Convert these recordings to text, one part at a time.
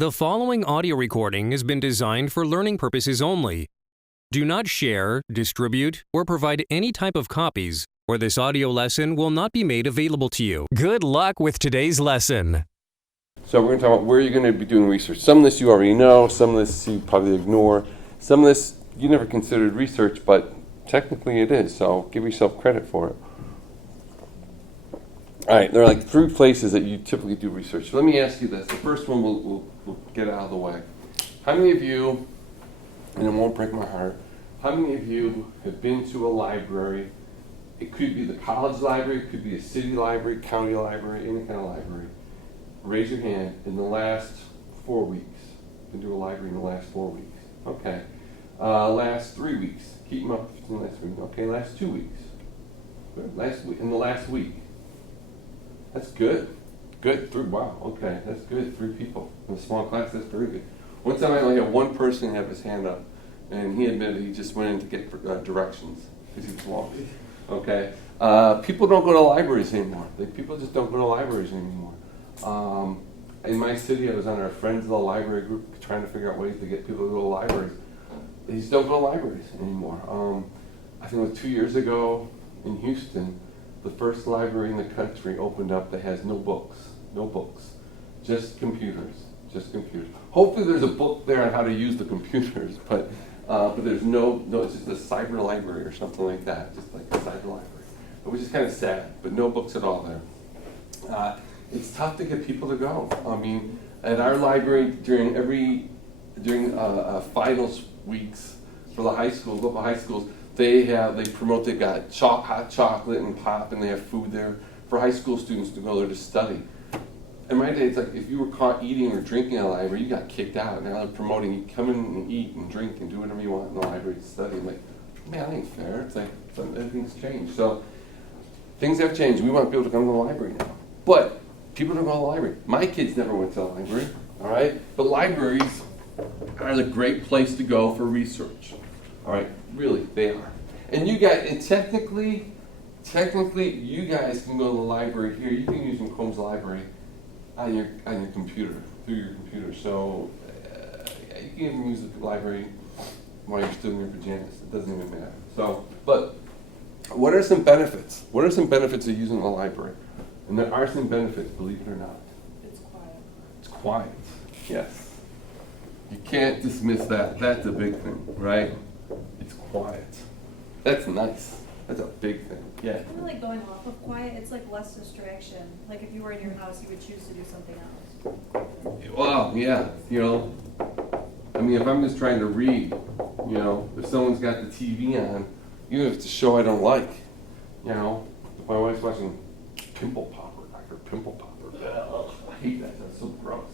The following audio recording has been designed for learning purposes only. Do not share, distribute, or provide any type of copies, or this audio lesson will not be made available to you. Good luck with today's lesson. So we're going to talk about where you're going to be doing research. Some of this you already know, some of this you probably ignore. Some of this you never considered research, but technically it is, so give yourself credit for it. All right, there are like 3 places that you typically do research. So let me ask you this. The first one we'll get out of the way. How many of you, and it won't break my heart, how many of you have been to a library? It could be the college library, it could be a city library, county library, any kind of library. Raise your hand in the last 4 weeks. Been to a library in the last 4 weeks. Okay. Last 3 weeks. Keep them up in the last week. Okay, last 2 weeks. Good. Last week, in the last week. That's good. Good. 3. Wow. Okay, that's good. 3 people in a small class. That's very good. One time I only had one person have his hand up, and he admitted he just went in to get directions because he was walking. Okay. People don't go to libraries anymore. People just don't go to libraries anymore. In my city, I was on our Friends of the Library group trying to figure out ways to get people to go to libraries. They just don't go to libraries anymore. I think it was 2 years ago in Houston, the first library in the country opened up that has no books, just computers. Hopefully there's a book there on how to use the computers, but there's no, it's just a cyber library or something like that, just like a cyber library, which is kind of sad, but no books at all there. It's tough to get people to go. I mean, at our library during finals weeks for the high schools, local high schools, they promote, they've got hot chocolate and pop, and they have food there for high school students to go there to study. In my day, it's like if you were caught eating or drinking in a library, you got kicked out. Now they're promoting you come in and eat and drink and do whatever you want in the library to study. I'm like, man, that ain't fair. It's like everything's changed. So things have changed. We want people to come to the library now. But people don't go to the library. My kids never went to the library, all right? But libraries are the great place to go for research. All right, really, they are. And you guys, and technically, you guys can go to the library here. You can use Combs Library on your computer, through your computer. So you can even use the library while you're still in your pajamas. It doesn't even matter. So, but what are some benefits? What are some benefits of using the library? And there are some benefits, believe it or not. It's quiet. It's quiet, yes. You can't dismiss that. That's a big thing, right? It's quiet. That's nice. That's a big thing. Yeah. I feel like going off of quiet, it's like less distraction. Like if you were in your house, you would choose to do something else. Well, yeah. I mean, if I'm just trying to read, if someone's got the TV on, even if it's a show I don't like, if my wife's watching Pimple Popper, Dr. Pimple Popper, I hate that. That's so gross.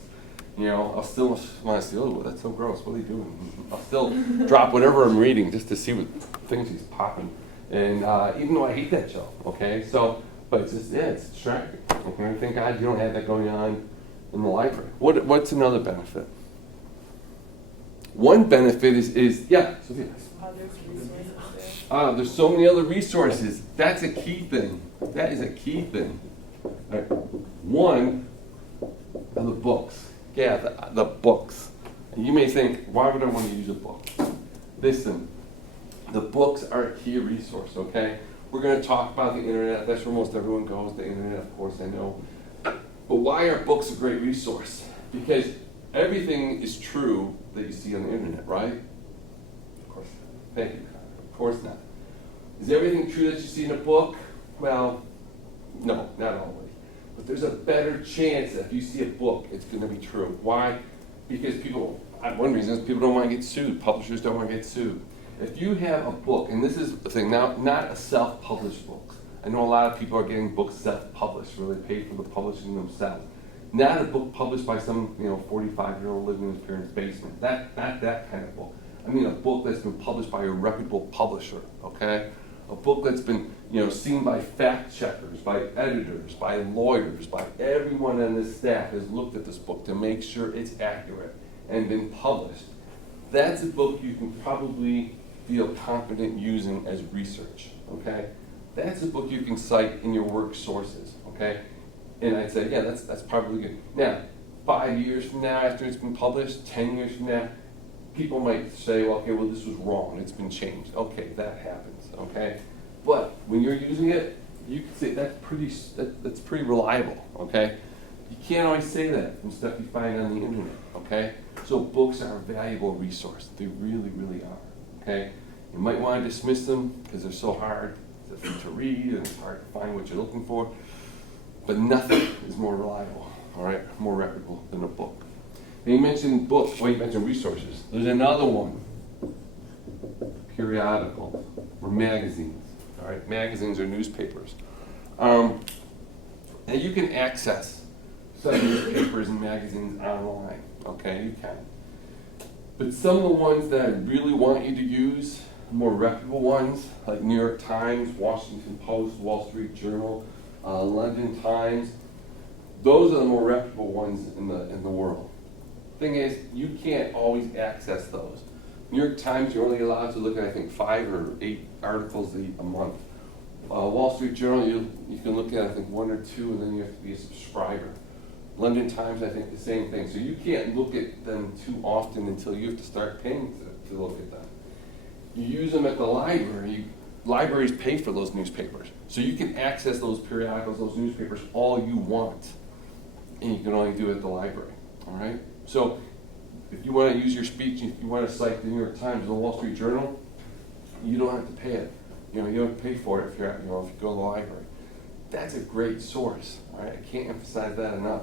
I'll still want to say, oh, that's so gross. What are you doing? I'll still drop whatever I'm reading just to see what things he's popping. And even though I hate that show, okay? So, but it's just, it's distracting. Okay? Thank God you don't have that going on in the library. What's another benefit? One benefit is Sophia. There's so many other resources. That's a key thing. That is a key thing. All right. One are the books. Yeah, the books. And you may think, why would I want to use a book? Listen, the books are a key resource, okay? We're going to talk about the internet. That's where most everyone goes, the internet, of course, I know. But why are books a great resource? Because everything is true that you see on the internet, right? Of course not. Thank you, Connor. Of course not. Is everything true that you see in a book? Well, no, not always. But there's a better chance that if you see a book, it's going to be true. Why? Because one reason is people don't want to get sued. Publishers don't want to get sued. If you have a book, and this is the thing, now, not a self-published book. I know a lot of people are getting books self-published, where they pay for the publishing themselves. Not a book published by some 45-year-old living in his parents' basement. Not that kind of book. I mean a book that's been published by a reputable publisher, okay? A book that's been, seen by fact checkers, by editors, by lawyers, by everyone on this staff has looked at this book to make sure it's accurate and been published. That's a book you can probably feel confident using as research, okay? That's a book you can cite in your work sources, okay? And I'd say, yeah, that's probably good. Now, 5 years from now, after it's been published, 10 years from now, people might say, well, okay, well, this was wrong, it's been changed. Okay, that happens, okay? But when you're using it, you can say that's pretty reliable, okay? You can't always say that from stuff you find on the internet, okay? So books are a valuable resource. They really, really are, okay? You might want to dismiss them because they're so hard to read and it's hard to find what you're looking for, but nothing is more reliable, all right, more reputable than a book. And you mentioned books, well, you mentioned resources. There's another one, periodicals or magazines, all right? Magazines or newspapers. And you can access some newspapers and magazines online, okay, you can. But some of the ones that I really want you to use, more reputable ones, like New York Times, Washington Post, Wall Street Journal, London Times, those are the more reputable ones in the world. Thing is, you can't always access those. New York Times, you're only allowed to look at, I think, 5 or 8 articles a month. Wall Street Journal, you can look at, I think, 1 or 2, and then you have to be a subscriber. London Times, I think, the same thing. So you can't look at them too often until you have to start paying to look at them. You use them at the library. Libraries pay for those newspapers. So you can access those periodicals, those newspapers, all you want. And you can only do it at the library, all right? So if you want to use your speech, if you want to cite the New York Times or the Wall Street Journal, you don't have to pay it. You don't have to pay for it if if you go to the library. That's a great source, all right? I can't emphasize that enough.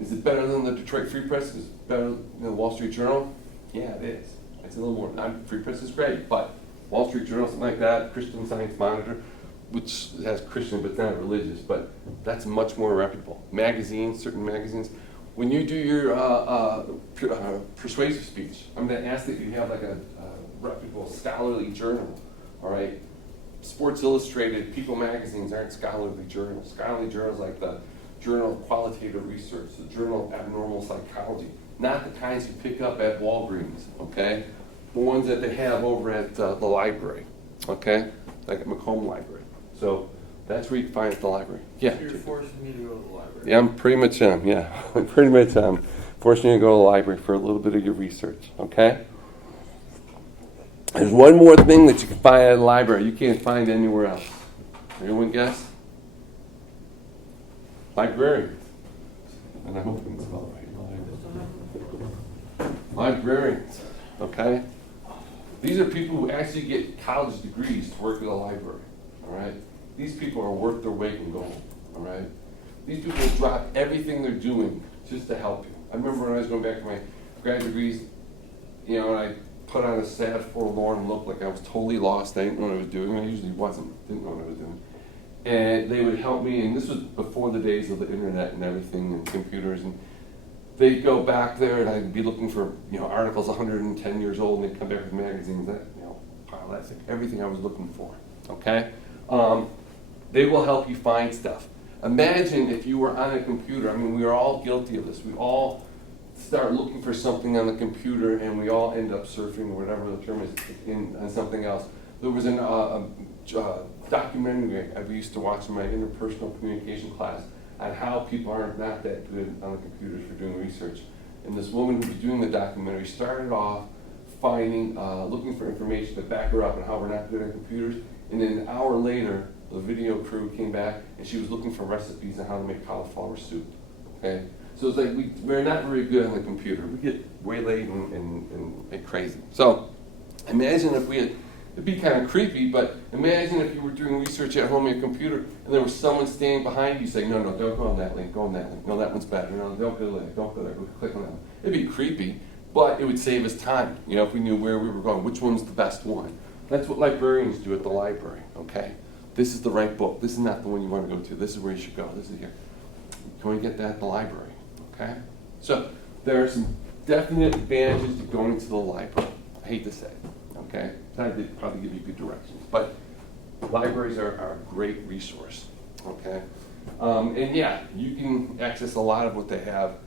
Is it better than the Detroit Free Press? Is it better than the Wall Street Journal? Yeah, it is. It's a little more. Free Press is great, but Wall Street Journal, something like that, Christian Science Monitor, which has Christian but not religious, but that's much more reputable. Magazines, certain magazines. When you do your persuasive speech, I'm going to ask that you have like a reputable scholarly journal, all right? Sports Illustrated, People magazines aren't scholarly journals. Scholarly journals like the Journal of Qualitative Research, the Journal of Abnormal Psychology, not the kinds you pick up at Walgreens, okay? The ones that they have over at the library, okay? Like at Macomb Library. So that's where you can find it at the library. Yeah. So you're forcing me to go to the library. Yeah, I'm pretty much yeah. Pretty much forcing you to go to the library for a little bit of your research, okay? There's one more thing that you can find at the library you can't find anywhere else. Anyone guess? Librarians. And I'm hoping it's all right. Librarians, okay? These are people who actually get college degrees to work at a library, all right? These people are worth their weight in gold, all right? These people drop everything they're doing just to help you. I remember when I was going back to my grad degrees, and I put on a sad, forlorn look like I was totally lost. I didn't know what I was doing. I usually didn't know what I was doing. And they would help me, and this was before the days of the internet and everything and computers, and they'd go back there and I'd be looking for articles 110 years old, and they'd come back with magazines that that's like everything I was looking for, okay? They will help you find stuff. Imagine if you were on a computer. I mean, we are all guilty of this. We all start looking for something on the computer and we all end up surfing, or whatever the term is, on something else. There was a documentary I used to watch in my interpersonal communication class on how people are not that good on the computers for doing research. And this woman who was doing the documentary started off looking for information to back her up on how we're not good at computers. And then an hour later, the video crew came back and she was looking for recipes on how to make cauliflower soup. Okay? So it's like we're not very good on the computer. We get waylaid and crazy. So imagine if it'd be kind of creepy, but imagine if you were doing research at home on your computer and there was someone standing behind you saying, no, don't go on that link, go on that link. No, that one's better. No, don't go there, don't go there, click on that one. It'd be creepy, but it would save us time, if we knew where we were going, which one's the best one. That's what librarians do at the library, okay? This is the right book. This is not the one you want to go to. This is where you should go. This is here. Can we get that at the library, okay? So there are some definite advantages to going to the library. I hate to say it. Okay, I did probably give you good directions, but libraries are a great resource. Okay, and yeah, you can access a lot of what they have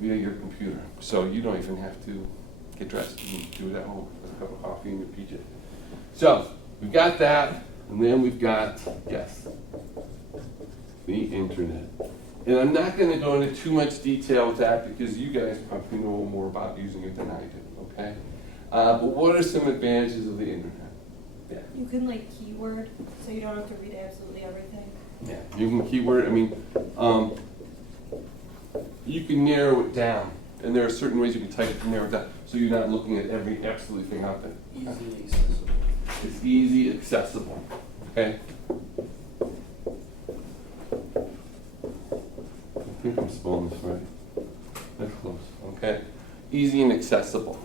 via your computer, so you don't even have to get dressed. You can do it at home with a cup of coffee and your PJ. So we've got that, and then we've got the internet. And I'm not going to go into too much detail with that because you guys probably know more about using it than I do, okay? But what are some advantages of the internet? Yeah. You can like keyword, so you don't have to read absolutely everything. Yeah, you can keyword, I mean, you can narrow it down. And there are certain ways you can type it to narrow it down, so you're not looking at every absolute thing out there. Easily accessible. It's easy, accessible, okay? I think I'm spelling this right. That's close, okay? Easy and accessible.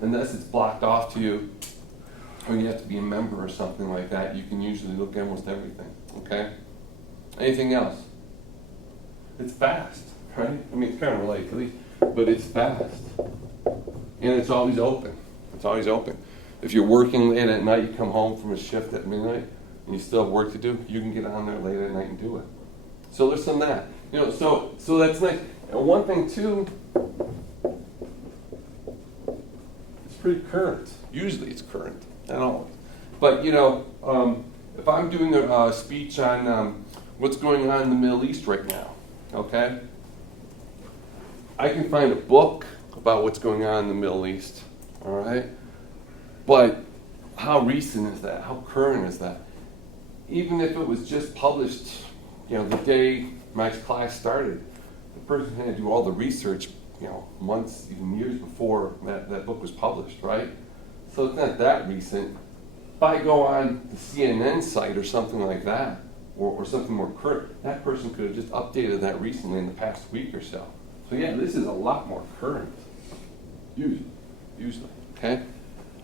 Unless it's blocked off to you, or you have to be a member or something like that, you can usually look at almost everything, okay? Anything else? It's fast, right? I mean, it's kind of related to these, but it's fast. And it's always open. It's always open. If you're working late at night, you come home from a shift at midnight, and you still have work to do, you can get on there late at night and do it. So there's some of that. You know, so that's nice. And one thing too, it's pretty current. Usually it's current, not always. But you know, if I'm doing a speech on what's going on in the Middle East right now, okay, I can find a book about what's going on in the Middle East, all right? But how recent is that? How current is that? Even if it was just published, you know, the day my class started, the person had to do all the research, you know, months, even years before that book was published, right? So it's not that recent. If I go on the CNN site or something like that, or something more current, that person could have just updated that recently in the past week or so. So yeah, this is a lot more current, usually, okay?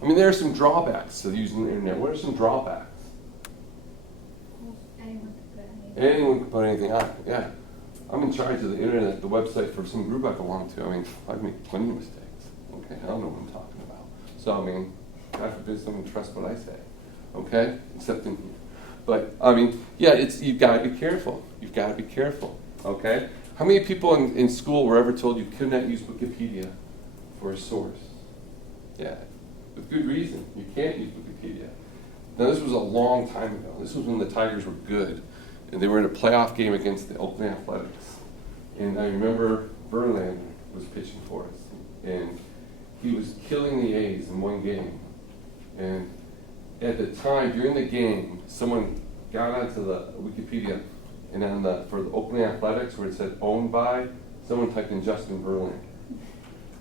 I mean, there are some drawbacks to using the internet. What are some drawbacks? Anyone can put anything. Anyone can put anything on it, yeah. I'm in charge of the internet, the website for some group I belong to. I mean, I've made plenty of mistakes, okay? I don't know what I'm talking about. So, I mean, God forbid someone trust what I say, okay? Except in here. But, I mean, yeah, you've got to be careful. You've got to be careful, okay? How many people in school were ever told you could not use Wikipedia for a source? Yeah, with good reason. You can't use Wikipedia. Now, this was a long time ago. This was when the Tigers were good, and they were in a playoff game against the Oakland Athletics. And I remember Verlander was pitching for us, and he was killing the A's in one game. And at the time, during the game, someone got onto the Wikipedia, and for the Oakland Athletics, where it said owned by, someone typed in Justin Verlander.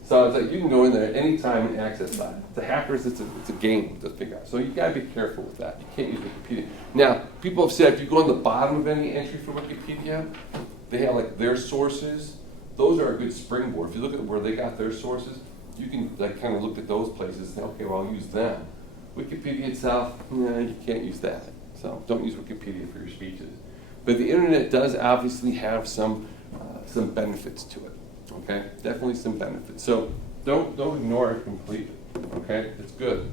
So I was like, you can go in there at any time and access that. The hackers, it's a game to figure out. So you got to be careful with that. You can't use Wikipedia. Now, people have said if you go on the bottom of any entry for Wikipedia, they have like their sources. Those are a good springboard. If you look at where they got their sources, you can like kind of look at those places and say, okay, well, I'll use them. Wikipedia itself, no, you can't use that. So don't use Wikipedia for your speeches. But the internet does obviously have some benefits to it. Okay, definitely some benefits. So don't ignore it completely. Okay, it's good,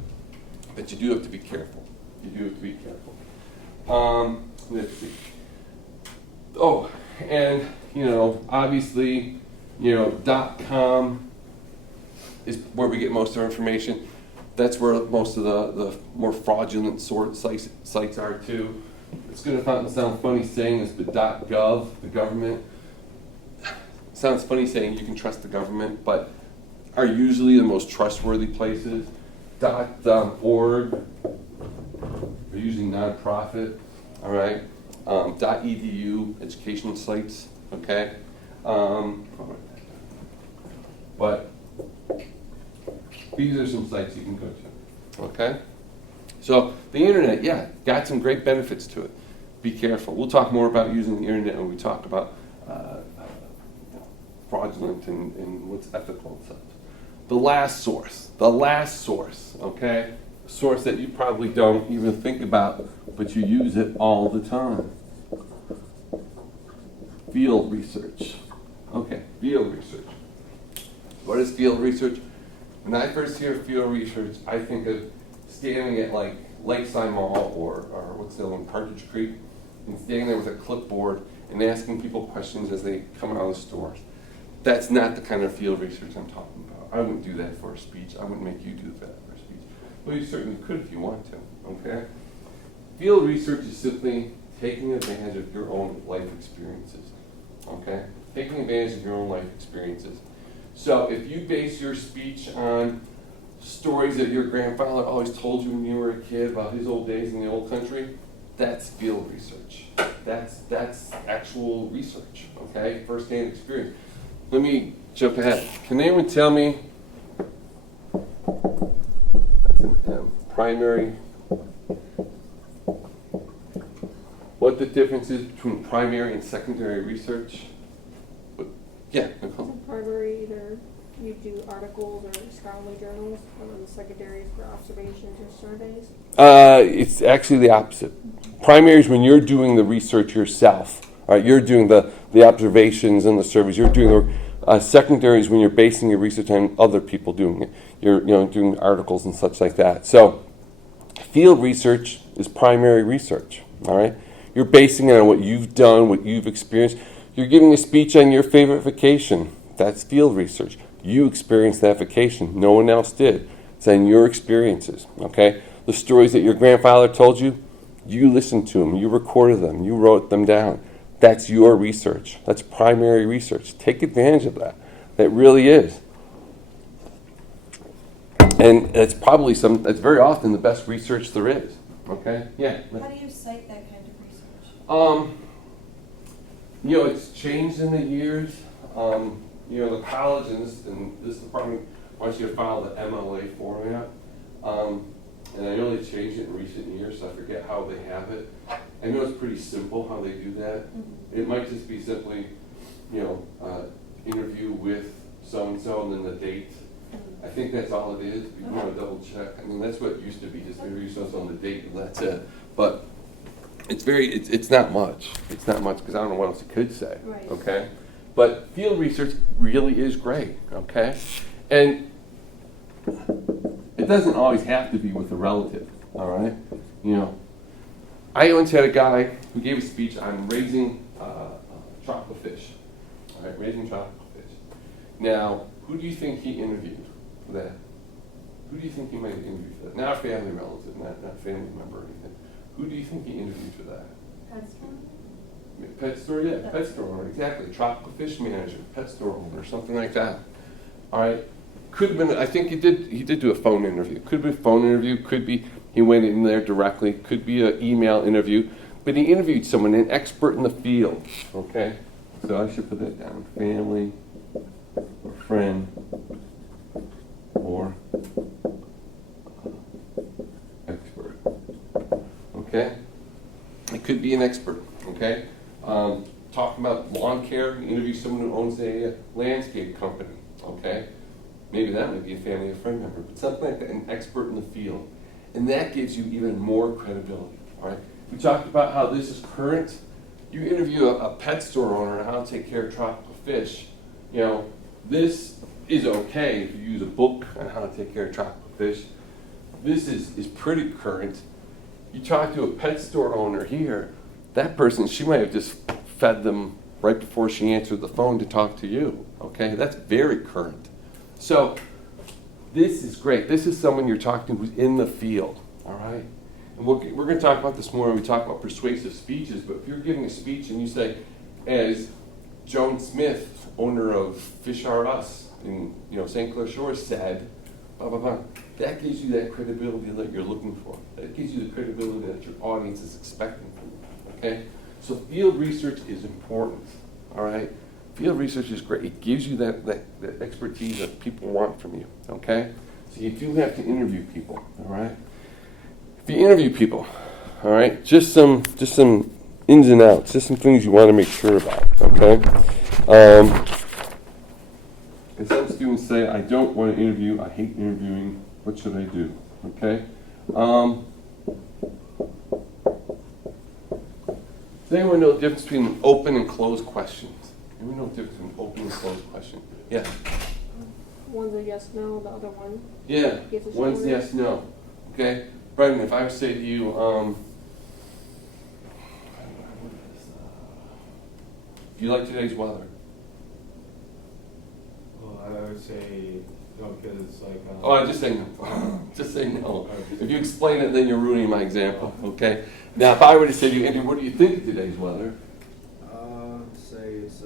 but you do have to be careful. You do have to be careful. Let's see. Oh, and you know, obviously, you know, .com is where we get most of our information. That's where most of the more fraudulent sort sites are too. It's going to sound funny saying this, but .gov, the government, sounds funny saying you can trust the government, but are usually the most trustworthy places. .org are usually nonprofit, all right. .edu, educational sites, okay. But these are some sites you can go to, okay. So the internet, yeah, got some great benefits to it. Be careful. We'll talk more about using the internet when we talk about fraudulent and what's ethical and such. The last source, okay? A source that you probably don't even think about, but you use it all the time. Field research. Okay, field research. What is field research? When I first hear field research, I think of standing at like Lakeside Mall or what's the other one, Partridge Creek, and standing there with a clipboard and asking people questions as they come out of the stores. That's not the kind of field research I'm talking about. I wouldn't do that for a speech. I wouldn't make you do that for a speech. Well, you certainly could if you want to, okay? Field research is simply taking advantage of your own life experiences. okay? Taking advantage of your own life experiences. So if you base your speech on stories that your grandfather always told you when you were a kid about his old days in the old country, that's field research. That's actual research, okay? First-hand experience. Let me jump ahead. Can anyone tell me, that's an M, primary, what the difference is between primary and secondary research? Yeah, Nicole? Isn't primary either you do articles or scholarly journals, and then the secondary is for observations or surveys? It's actually the opposite. Primary is when you're doing the research yourself. All right, you're doing the observations and the surveys. You're doing the secondary is when you're basing your research on other people doing it. You're doing articles and such like that. So field research is primary research. All right, you're basing it on what you've done, what you've experienced. You're giving a speech on your favorite vacation. That's field research. You experienced that vacation. No one else did. It's on your experiences, okay? The stories that your grandfather told you, you listened to them. You recorded them. You wrote them down. That's your research. That's primary research. Take advantage of that. That really is. And it's probably that's very often the best research there is, okay? Yeah. How do you cite that kind of research? It's changed in the years. The college and this department wants you to file the MLA format. And I know they changed it in recent years, so I forget how they have it. I know it's pretty simple how they do that. Mm-hmm. It might just be simply, interview with so-and-so and then the date. I think that's all it is. You want to double check. I mean, that's what it used to be, just interview so-and-so on the date and that's it. But it's not much. It's not much because I don't know what else it could say. Right. Okay? But field research really is great. Okay? And it doesn't always have to be with a relative. All right? I once had a guy who gave a speech on raising tropical fish. All right? Raising tropical fish. Now, who do you think he interviewed for that? Who do you think he might have interviewed for that? Not a family relative, not a family member or anything. Who do you think he interviewed for that? Pet store? Pet store, yeah, pet store owner, exactly. Tropical fish manager, pet store owner, something like that. All right. Could have been, I think he did do a phone interview. Could be a phone interview, could be he went in there directly, could be an email interview, but he interviewed someone, an expert in the field. Okay? So I should put that down. Family or friend or expert. Okay? It could be an expert, okay? Talking about lawn care, interview someone who owns a landscape company, okay? Maybe that might be a family or friend member, but something like that, an expert in the field. And that gives you even more credibility, all right? We talked about how this is current. You interview a pet store owner on how to take care of tropical fish. This is okay if you use a book on how to take care of tropical fish. This is pretty current. You talk to a pet store owner here, that person, she might have just fed them right before she answered the phone to talk to you, okay? That's very current. So this is great. This is someone you're talking to who's in the field, all right? And we're going to talk about this more when we talk about persuasive speeches, but if you're giving a speech and you say, as Joan Smith, owner of Fish R Us in St. Clair Shores said, blah, blah, blah, that gives you that credibility that you're looking for. That gives you the credibility that your audience is expecting from you, okay? So field research is important, all right? Field research is great. It gives you that expertise that people want from you, okay? So you do have to interview people, all right? If you interview people, all right, just some ins and outs, just some things you want to make sure about, okay? And some students say, I don't want to interview, I hate interviewing, what should I do, okay? Does anyone know the difference between open and closed questions? Anyone know the difference between open and closed question? Yeah. One's a yes, no, the other one. Yeah, Yes or one's no. yes, no. Okay? Brendan, if I would say to you, do you like today's weather? Well, I would say no, because it's like. Oh, just say no. Just say no. If you explain it, then you're ruining my example, okay? Now, if I were to say to you, Andrew, what do you think of today's weather? Say it's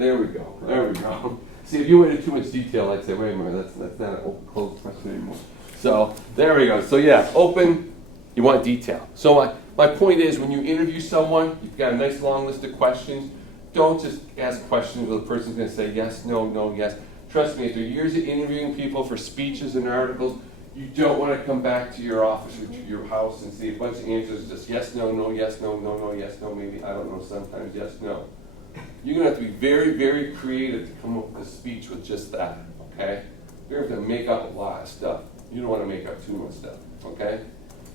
There we go. There we go. See, if you went into too much detail, I'd say, wait a minute, that's not an open closed question anymore. So there we go. So yeah, open. You want detail. So my point is, when you interview someone, you've got a nice long list of questions. Don't just ask questions where the person's going to say yes, no, no, yes. Trust me, after years of interviewing people for speeches and articles, you don't want to come back to your office or to your house and see a bunch of answers, just yes, no, no, yes, no, no, no, yes, no, maybe, I don't know, sometimes yes, no. You're going to have to be very, very creative to come up with a speech with just that, okay? You're going to have to make up a lot of stuff. You don't want to make up too much stuff, okay?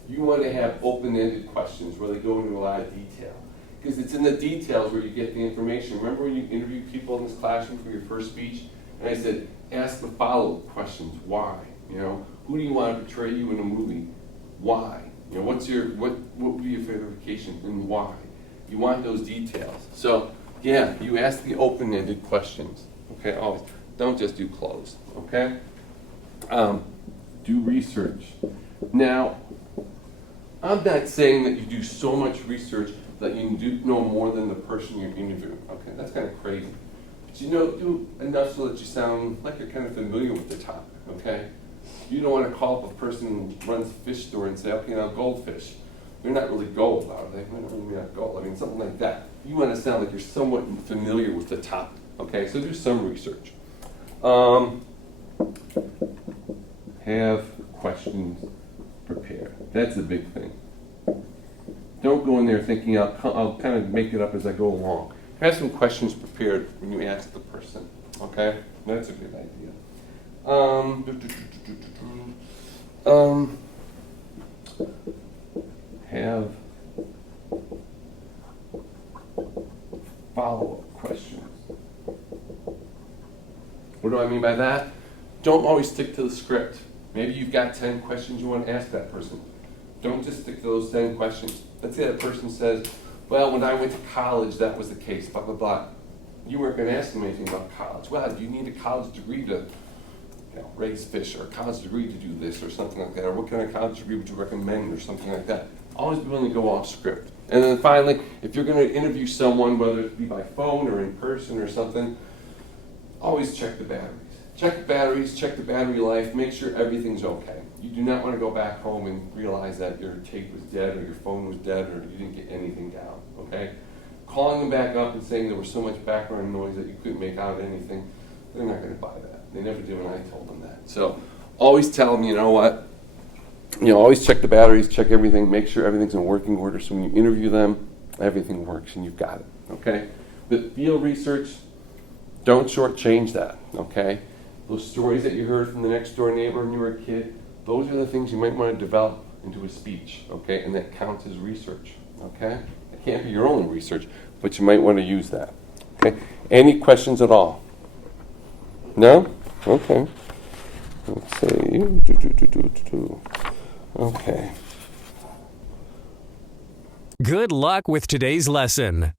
You want to have open-ended questions where they go into a lot of detail. Because it's in the details where you get the information. Remember when you interviewed people in this classroom for your first speech? And I said, ask the follow-up questions. Why? You know, who do you want to portray you in a movie? Why? You know, what would be your favorite vacation and why? You want those details. So, yeah, you ask the open-ended questions. Okay, always. Don't just do closed. Okay? Do research. Now, I'm not saying that you do so much research that you do know more than the person you're interviewing. Okay, that's kind of crazy. But you know, do enough so that you sound like you're kind of familiar with the topic, okay? You don't want to call up a person who runs a fish store and say, okay, now goldfish. They're not really gold, are they? They're not really gold. I mean, something like that. You want to sound like you're somewhat familiar with the topic, okay? So do some research. Have questions prepared. That's a big thing. Don't go in there thinking I'll kind of make it up as I go along. Have some questions prepared when you ask the person. Okay, that's a good idea. Have follow-up questions. What do I mean by that? Don't always stick to the script. Maybe you've got 10 questions you want to ask that person. Don't just stick to those 10 questions. Let's say that person says, well, when I went to college, that was the case, blah, blah, blah. You weren't going to ask them anything about college. Well, do you need a college degree to raise fish, or a college degree to do this, or something like that? Or what kind of college degree would you recommend, or something like that? Always be willing to go off script. And then finally, if you're going to interview someone, whether it be by phone or in person or something, always check the batteries. Check the batteries, check the battery life, make sure everything's okay. You do not want to go back home and realize that your tape was dead or your phone was dead or you didn't get anything down, okay? Calling them back up and saying there was so much background noise that you couldn't make out anything, they're not going to buy that. They never did when I told them that. So always tell them, you know what? Always check the batteries, check everything, make sure everything's in working order so when you interview them, everything works and you've got it, okay? But field research, don't shortchange that, okay? Those stories that you heard from the next door neighbor when you were a kid, those are the things you might want to develop into a speech, okay? And that counts as research, okay? It can't be your own research, but you might want to use that, okay? Any questions at all? No? Okay. Let's see. Okay. Good luck with today's lesson.